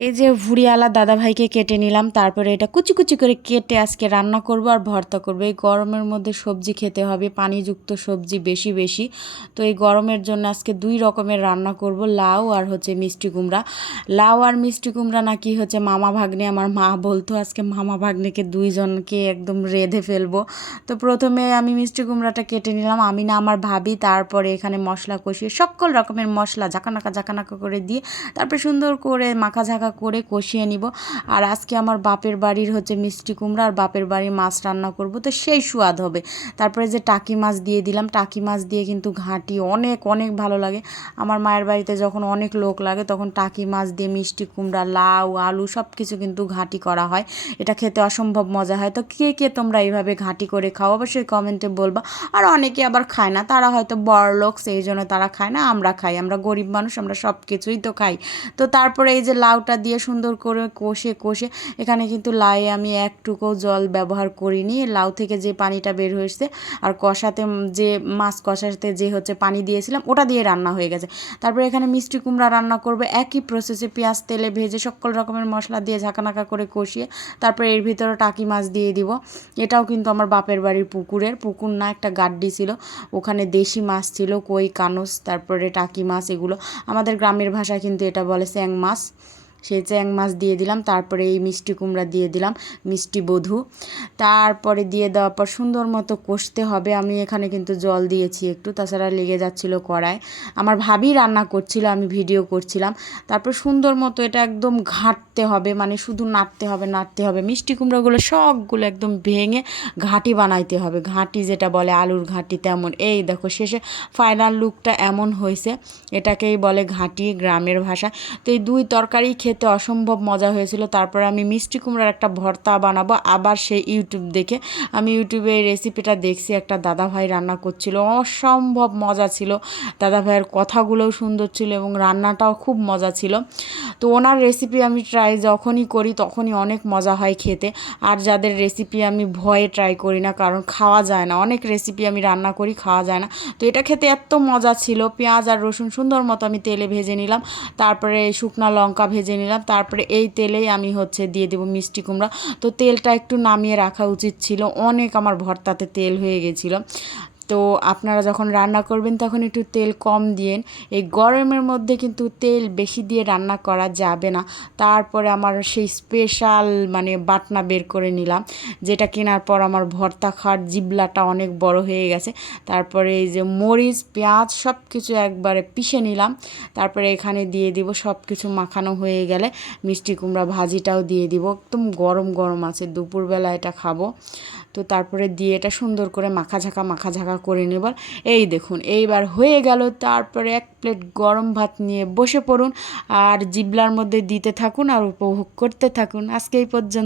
এই যে ভুঁড়িওয়ালা দাদাভাইকে কেটে নিলাম, তারপরে এটা কুচি কুচি করে কেটে আজকে রান্না করব আর ভর্তা করব। এই গরমের মধ্যে সবজি খেতে হবে, পানিযুক্ত সবজি বেশি বেশি। তো এই গরমের জন্য আজকে 2 রকমের রান্না করব, লাউ আর হচ্ছে মিষ্টি কুমড়া। লাউ আর মিষ্টি কুমড়া নাকি হচ্ছে মামা ভাগ্নে, আমার মা বলতো আজকে মামা ভাগ্নেকে 2 জনকে একদম রেঁধে ফেলবো। তো প্রথমে আমি মিষ্টি কুমড়াটা কেটে নিলাম, আমি না আমার ভাবি। তারপরে এখানে মশলা কষিয়ে সকল রকমের মশলা ঝাঁকানাকা করে দিয়ে তারপরে সুন্দর করে মাখা ঝাঁকা করে কষিয়ে নিব। আর আজকে আমার বাপের বাড়ির হচ্ছে মিষ্টি কুমড়া আর বাপের বাড়ির মাছ রান্না করব, তো সেই স্বাদ হবে। তারপরে যে টাকি মাছ দিয়ে দিলাম, টাকি মাছ দিয়ে কিন্তু ঘাঁটি অনেক অনেক ভালো লাগে। আমার মায়ের বাড়িতে যখন অনেক লোক লাগে তখন টাকি মাছ দিয়ে মিষ্টি কুমড়া, লাউ, আলু সব কিছু কিন্তু ঘাঁটি করা হয়। এটা খেতে অসম্ভব মজা হয়। তো কে কে তোমরা এইভাবে ঘাঁটি করে খাও অবশ্যই কমেন্টে বলবা। আর অনেকে আবার খায় না, তারা হয়তো বড়লোক, সেই জন্য তারা খায় না, আমরা খাই, আমরা গরিব মানুষ, আমরা সব কিছুই তো খাই। তো তারপরে এই যে লাউটা দিয়ে সুন্দর করে কষে কষে, এখানে কিন্তু লাউয়ে আমি একটুকুও জল ব্যবহার করিনি, লাউ থেকে যে পানিটা বের হয়েছে আর কষাতে যে মাছ কষাতে যে হচ্ছে পানি দিয়েছিলাম ওটা দিয়ে রান্না হয়ে গেছে। তারপরে এখানে মিষ্টি কুমড়া রান্না করবে একই প্রসেসে, পেঁয়াজ তেলে ভেজে সকল রকমের মশলা দিয়ে ঝাঁকানাকা করে কষিয়ে তারপরে এর ভিতরে টাকি মাছ দিয়ে দিব। এটাও কিন্তু আমার বাপের বাড়ির পুকুরের, পুকুর না একটা গাড্ডি ছিল, ওখানে দেশি মাছ ছিল, কই, কানস, তারপরে টাকি মাছ, এগুলো আমাদের গ্রামের ভাষায় কিন্তু এটা বলে চ্যাং মাছ। সেই চ্যাং মাছ দিয়ে দিলাম, তারপরে এই মিষ্টি কুমড়া দিয়ে দিলাম, মিষ্টি বধূ। তারপরে দিয়ে দেওয়ার পর সুন্দর মতো কষতে হবে। আমি এখানে কিন্তু জল দিয়েছি একটু, তাছাড়া লেগে যাচ্ছিল কড়ায়। আমার ভাবি রান্না করছিল, আমি ভিডিও করছিলাম। তারপর সুন্দর মতো এটা একদম ঘাঁটতে হবে, মানে শুধু নাড়তে হবে। মিষ্টি কুমড়োগুলো সবগুলো একদম ভেঙে ঘাঁটি বানাইতে হবে, ঘাঁটি যেটা বলে আলুর ঘাঁটি তেমন। এই দেখো শেষে ফাইনাল লুকটা এমন হয়েছে, এটাকেই বলে ঘাঁটি গ্রামের ভাষা। তো এই 2 তরকারি খেতে অসম্ভব মজা হয়েছিল। তারপরে আমি মিষ্টি কুমড়ার একটা ভর্তা বানাবো, আবার সেই ইউটিউব দেখে। আমি ইউটিউবে এই রেসিপিটা দেখছি, একটা দাদাভাই রান্না করছিল, অসম্ভব মজা ছিল। দাদাভাইয়ের কথাগুলোও সুন্দর ছিল এবং রান্নাটাও খুব মজা ছিল। তো ওনার রেসিপি আমি ট্রাই যখনই করি তখনই অনেক মজা হয় খেতে। আর যাদের রেসিপি আমি ভয়ে ট্রাই করি না, কারণ খাওয়া যায় না, অনেক রেসিপি আমি রান্না করি খাওয়া যায় না। তো এটা খেতে এত মজা ছিল। পেঁয়াজ আর রসুন সুন্দর মতো আমি তেলে ভেজে নিলাম, তারপরে শুকনো লঙ্কা ভেজে নিলাম, তারপরে এই তেলেই আমি হচ্ছে দিয়ে দেবো মিষ্টি কুমড়া। তো তেলটা একটু নামিয়ে রাখা উচিত ছিল, অনেক আমার ভর্তাতে তেল হয়ে গেছিলো। তো আপনারা যখন রান্না করবেন তখন একটু তেল কম দিয়েন। এই গরমের মধ্যে কিন্তু তেল বেশি দিয়ে রান্না করা যাবে না। তারপরে আমার সেই স্পেশাল মানে বাটনা বের করে নিলাম, যেটা কেনার পর আমার ভর্তা খাওয়ার জিবলাটা অনেক বড় হয়ে গেছে। তারপরে এই যে মরিচ, পেঁয়াজ সব কিছু একবারে পিষে নিলাম। তারপরে এখানে দিয়ে দিব, সব কিছু মাখানো হয়ে গেলে মিষ্টি কুমড়া ভাজিটাও দিয়ে দিব। একদম গরম গরম আছে, দুপুরবেলা এটা খাবো। তো তারপরে দিয়ে এটা সুন্দর করে মাখা ঝাঁকা করে নেব। এই দেখুন এইবার হয়ে গেল। তারপরে 1 প্লেট গরম ভাত নিয়ে বসে পড়ুন আর জিবলার মধ্যে দিতে থাকুন আর উপভোগ করতে থাকুন। আজকে এই পর্যন্ত।